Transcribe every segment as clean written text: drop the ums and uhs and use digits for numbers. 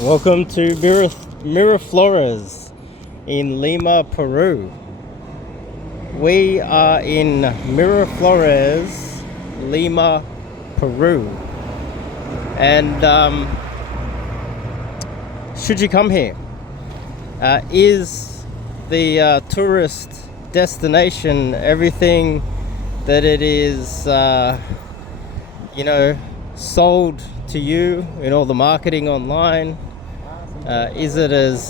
Welcome to Miraflores in Lima, Peru. We are in Miraflores, Lima, Peru. And should you come here, is the tourist destination everything that it is, sold to you in all the marketing online? Is it as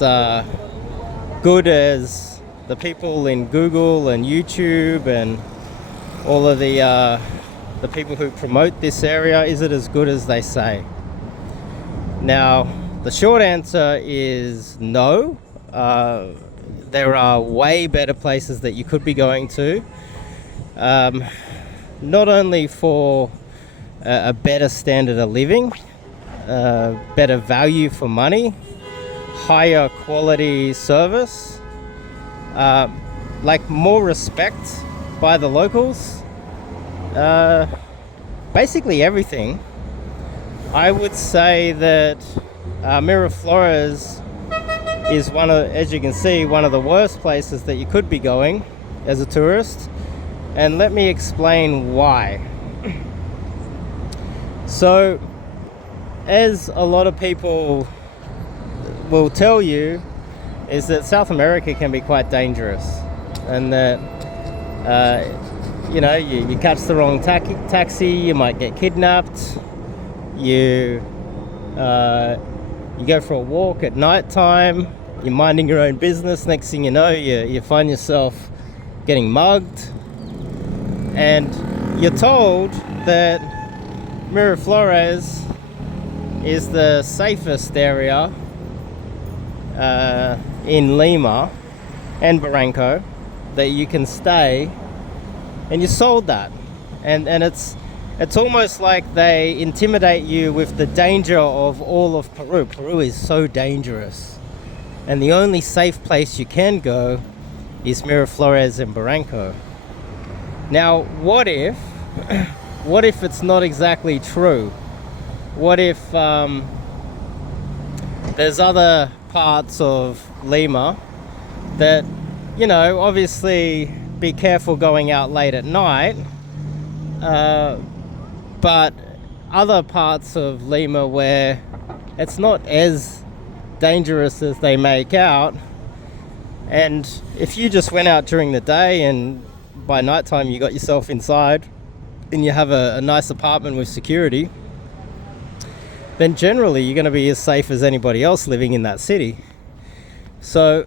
good as the people in Google and YouTube and all of the people who promote this area? Is it as good as they say? Now, the short answer is no. There are way better places that you could be going to. Not only for a better standard of living, better value for money, higher quality service, more respect by the locals, basically everything. I would say that Miraflores is as you can see, one of the worst places that you could be going as a tourist, and let me explain why. So, as a lot of people will tell you, is that South America can be quite dangerous, and that you catch the wrong taxi, you might get kidnapped. You go for a walk at night time, you're minding your own business, next thing you know you find yourself getting mugged, and you're told that Miraflores is the safest area in Lima and Barranco that you can stay, and you're sold that, and it's almost like they intimidate you with the danger of all of Peru. Peru is so dangerous, and the only safe place you can go is Miraflores and Barranco. Now, what if it's not exactly true? What if there's other parts of Lima that, obviously be careful going out late at night, but other parts of Lima where it's not as dangerous as they make out, and if you just went out during the day and by nighttime you got yourself inside and you have a nice apartment with security, then generally you're going to be as safe as anybody else living in that city. So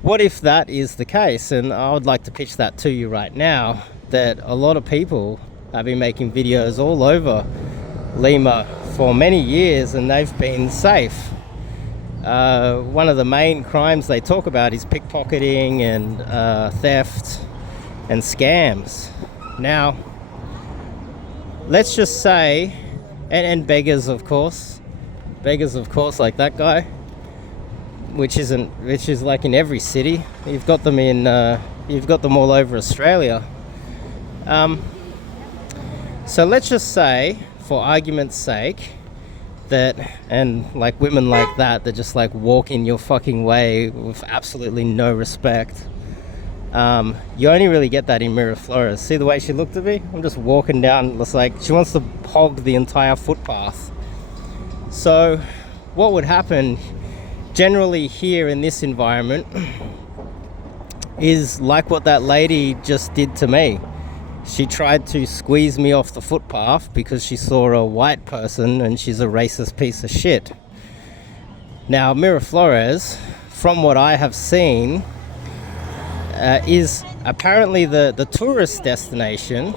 what if that is the case? And I would like to pitch that to you right now, that a lot of people have been making videos all over Lima for many years and they've been safe. One of the main crimes they talk about is pickpocketing and theft and scams. Now, let's just say, and beggars of course, like that guy, which is like in every city. You've got them all over Australia. So let's just say, for argument's sake, that, and like women like that just like walk in your fucking way with absolutely no respect. You only really get that in Miraflores. See the way she looked at me? I'm just walking down, it's like she wants to hog the entire footpath. So what would happen generally here in this environment is like what that lady just did to me. She tried to squeeze me off the footpath because she saw a white person and she's a racist piece of shit. Now, Miraflores, from what I have seen, is apparently the tourist destination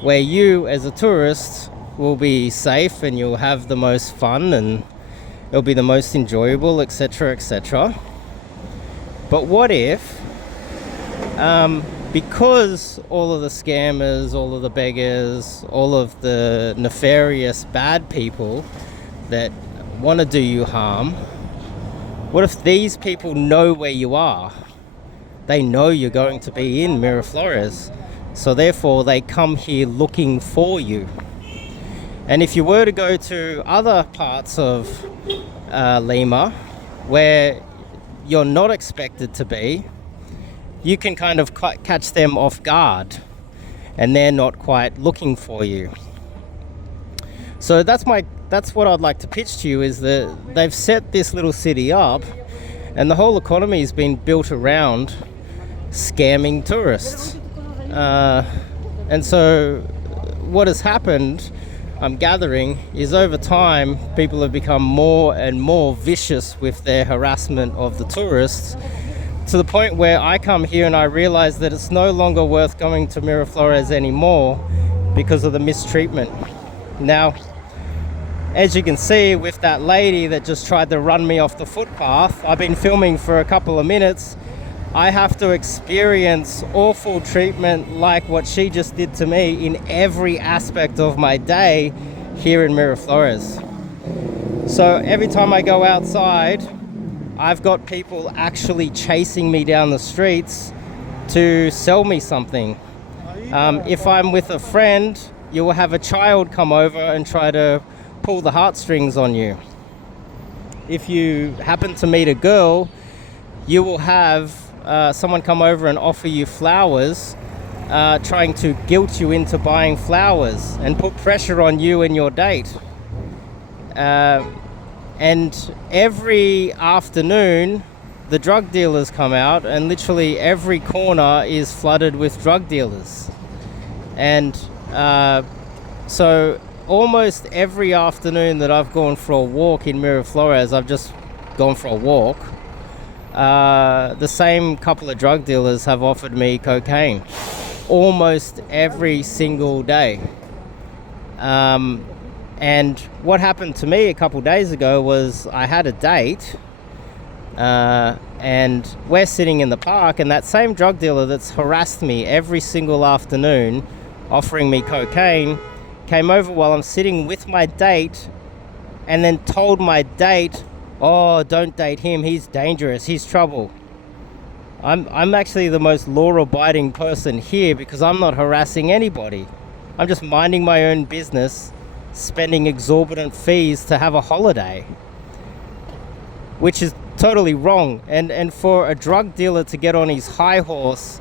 where you as a tourist will be safe and you'll have the most fun and it'll be the most enjoyable, etc., etc. But what if, because all of the scammers, all of the beggars, all of the nefarious bad people that want to do you harm, what if these people know where you are? They know you're going to be in Miraflores, so therefore they come here looking for you. And if you were to go to other parts of Lima where you're not expected to be, you can kind of catch them off guard and they're not quite looking for you. So that's what I'd like to pitch to you, is that they've set this little city up and the whole economy has been built around scamming tourists. And so what has happened, I'm gathering, is over time people have become more and more vicious with their harassment of the tourists, to the point where I come here and I realize that it's no longer worth going to Miraflores anymore because of the mistreatment. Now, as you can see with that lady that just tried to run me off the footpath, I've been filming for a couple of minutes. I have to experience awful treatment like what she just did to me in every aspect of my day here in Miraflores. So every time I go outside, I've got people actually chasing me down the streets to sell me something. If I'm with a friend, you will have a child come over and try to pull the heartstrings on you. If you happen to meet a girl, you will have someone come over and offer you flowers, trying to guilt you into buying flowers and put pressure on you and your date. And every afternoon, the drug dealers come out, and literally every corner is flooded with drug dealers. And so almost every afternoon that I've gone for a walk in Miraflores, I've just gone for a walk, the same couple of drug dealers have offered me cocaine almost every single day. And what happened to me a couple days ago was I had a date, and we're sitting in the park, and that same drug dealer that's harassed me every single afternoon offering me cocaine came over while I'm sitting with my date and then told my date, "Oh, don't date him, he's dangerous, he's trouble." I'm actually the most law-abiding person here because I'm not harassing anybody. I'm just minding my own business, spending exorbitant fees to have a holiday, which is totally wrong. And for a drug dealer to get on his high horse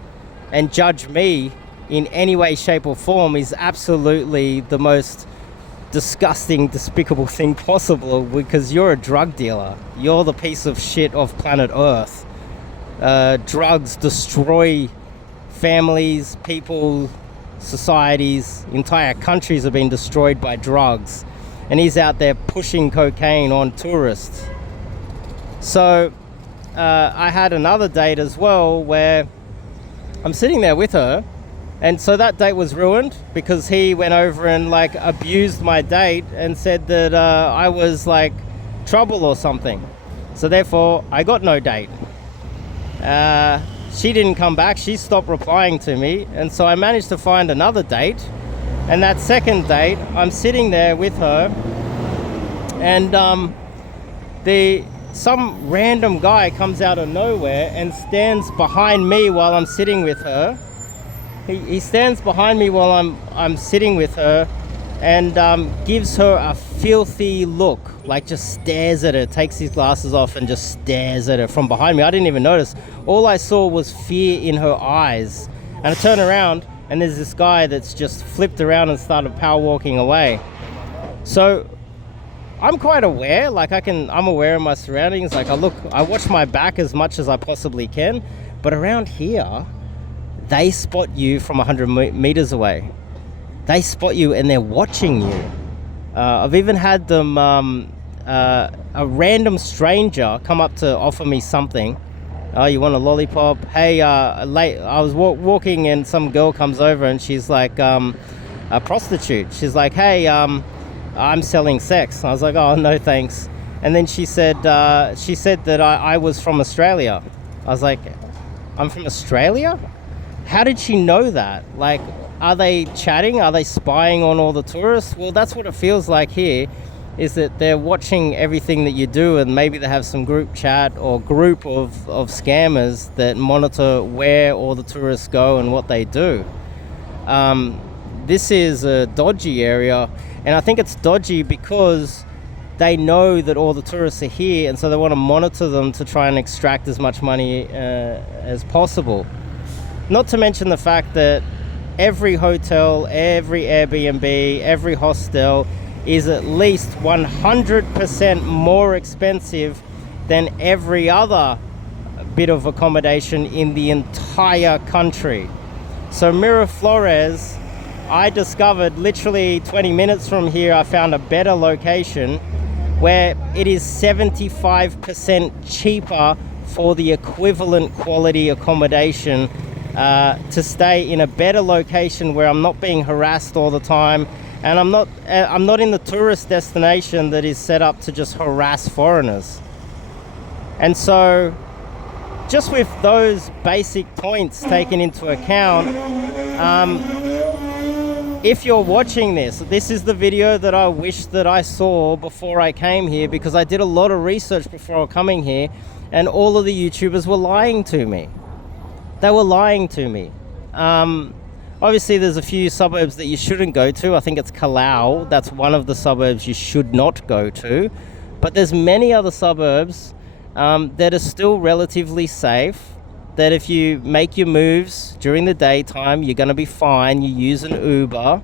and judge me in any way, shape or form is absolutely the most disgusting, despicable thing possible, because you're a drug dealer. You're the piece of shit of planet Earth. Drugs destroy families, people, societies. Entire countries have been destroyed by drugs, and he's out there pushing cocaine on tourists. So I had another date as well where I'm sitting there with her, and so that date was ruined because he went over and like abused my date and said that I was like trouble or something. So therefore I got no date. She didn't come back, she stopped replying to me, and so I managed to find another date. And that second date, I'm sitting there with her, and some random guy comes out of nowhere and stands behind me while I'm sitting with her. He stands behind me while I'm sitting with her and gives her a filthy look, like just stares at her, takes his glasses off and just stares at her from behind me. I didn't even notice. All I saw was fear in her eyes. And I turn around and there's this guy that's just flipped around and started power walking away. So I'm quite aware, like I'm aware of my surroundings. Like I watch my back as much as I possibly can, but around here, they spot you from 100 meters away. They spot you and they're watching you. I've even had them, a random stranger come up to offer me something. Oh, you want a lollipop? Hey, I was walking and some girl comes over and she's like a prostitute. She's like, hey, I'm selling sex. I was like, oh, no, thanks. And then she said that I was from Australia. I was like, I'm from Australia? How did she know that? Like, are they chatting? Are they spying on all the tourists? Well, that's what it feels like here, is that they're watching everything that you do, and maybe they have some group chat or group of scammers that monitor where all the tourists go and what they do. this is a dodgy area, and I think it's dodgy because they know that all the tourists are here, and so they want to monitor them to try and extract as much money as possible. Not to mention the fact that every hotel, every Airbnb, every hostel is at least 100% more expensive than every other bit of accommodation in the entire country. So Miraflores, I discovered literally 20 minutes from here, I found a better location where it is 75% cheaper for the equivalent quality accommodation to stay in a better location where I'm not being harassed all the time, and I'm not in the tourist destination that is set up to just harass foreigners. And so just with those basic points taken into account, if you're watching this is the video that I wish that I saw before I came here, because I did a lot of research before coming here, and all of the YouTubers were lying to me. They were lying to me. Obviously, there's a few suburbs that you shouldn't go to. I think it's Callao. That's one of the suburbs you should not go to. But there's many other suburbs that are still relatively safe, that if you make your moves during the daytime, you're going to be fine. You use an Uber.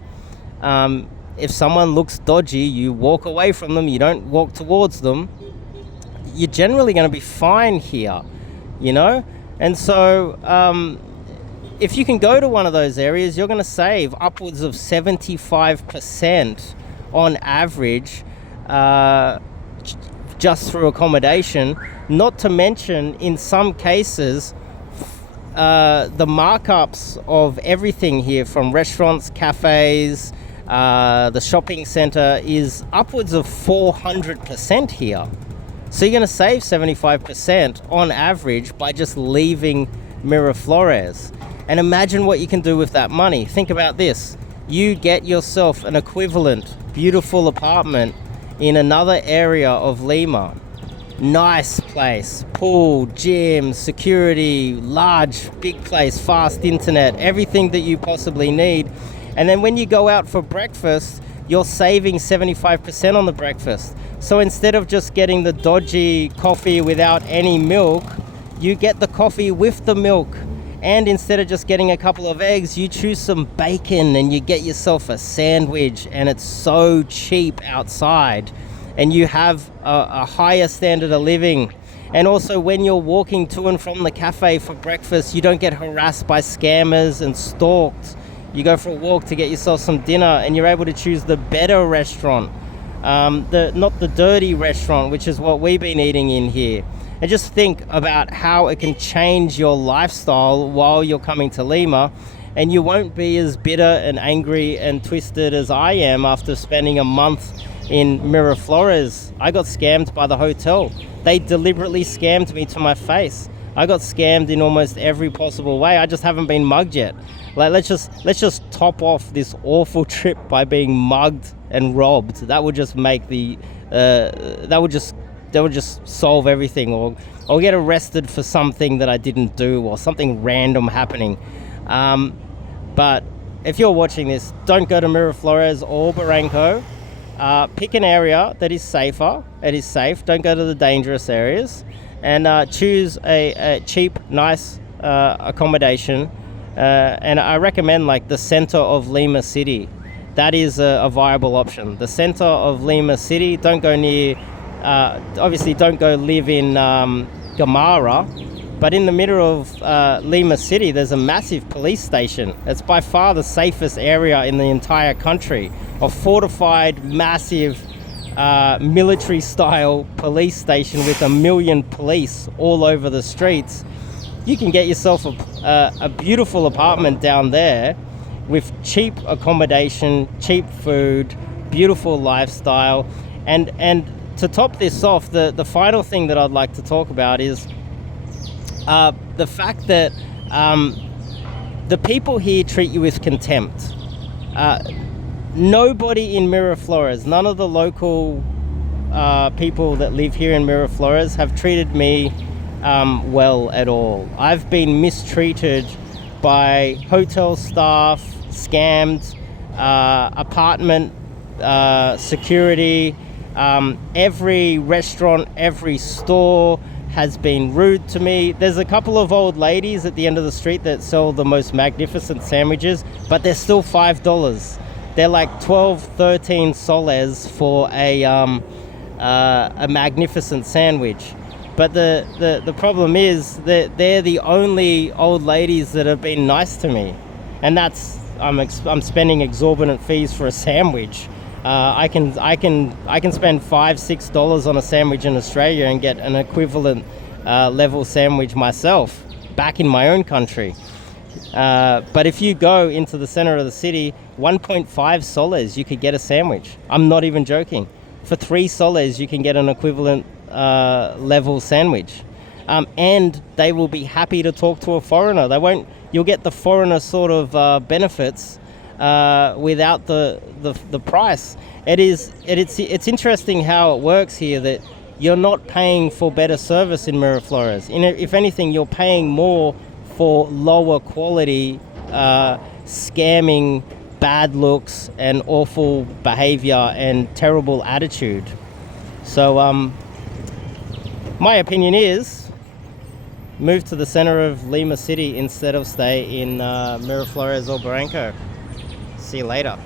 If someone looks dodgy, you walk away from them. You don't walk towards them. You're generally going to be fine here, you know? And so if you can go to one of those areas, you're going to save upwards of 75% on average just through accommodation. Not to mention, in some cases, the markups of everything here, from restaurants, cafes, the shopping center, is upwards of 400% here. So you're going to save 75% on average by just leaving Miraflores. And imagine what you can do with that money. Think about this. You get yourself an equivalent beautiful apartment in another area of Lima. Nice place, pool, gym, security, large, big place, fast internet, everything that you possibly need. And then when you go out for breakfast, you're saving 75% on the breakfast. So instead of just getting the dodgy coffee without any milk, you get the coffee with the milk. And instead of just getting a couple of eggs, you choose some bacon and you get yourself a sandwich, and it's so cheap outside. And you have a higher standard of living. And also, when you're walking to and from the cafe for breakfast, you don't get harassed by scammers and stalked. You go for a walk to get yourself some dinner, and you're able to choose the better restaurant, not the dirty restaurant, which is what we've been eating in here. And just think about how it can change your lifestyle while you're coming to Lima, and you won't be as bitter and angry and twisted as I am after spending a month in Miraflores. I got scammed by the hotel. They deliberately scammed me to my face. I got scammed in almost every possible way. I just haven't been mugged yet. Like, let's just top off this awful trip by being mugged and robbed. That would just make that would just solve everything, or get arrested for something that I didn't do, or something random happening. But if you're watching this, don't go to Miraflores or Barranco. Pick an area that is safer. It is safe. Don't go to the dangerous areas, and choose a cheap, nice accommodation. And I recommend like the center of Lima City. That is a viable option. The center of Lima City. Don't go near. Obviously, don't go live in Gamara, but in the middle of Lima City, there's a massive police station. It's by far the safest area in the entire country. A fortified, massive, military-style police station with 1 million police all over the streets. You can get yourself a beautiful apartment down there with cheap accommodation, cheap food, beautiful lifestyle, and to top this off, the final thing that I'd like to talk about is the fact that the people here treat you with contempt. Nobody in Miraflores, none of the local people that live here in Miraflores have treated me well at all. I've been mistreated by hotel staff, scammed. apartment security. Every restaurant, every store has been rude to me. There's a couple of old ladies at the end of the street that sell the most magnificent sandwiches, but they're still $5. They're like 12, 13 soles for a magnificent sandwich. But the problem is that they're the only old ladies that have been nice to me, and that's I'm spending exorbitant fees for a sandwich. I can spend $5-6 on a sandwich in Australia and get an equivalent level sandwich myself back in my own country. But if you go into the center of the city, 1.5 soles you could get a sandwich. I'm not even joking. For 3 soles you can get an equivalent level sandwich. And they will be happy to talk to a foreigner. You'll get the foreigner sort of benefits without the price. It's interesting how it works here, that you're not paying for better service in Miraflores. If anything, you're paying more for lower quality, scamming, bad looks, and awful behavior and terrible attitude. So my opinion is move to the center of Lima City instead of stay in Miraflores or Barranco. See you later.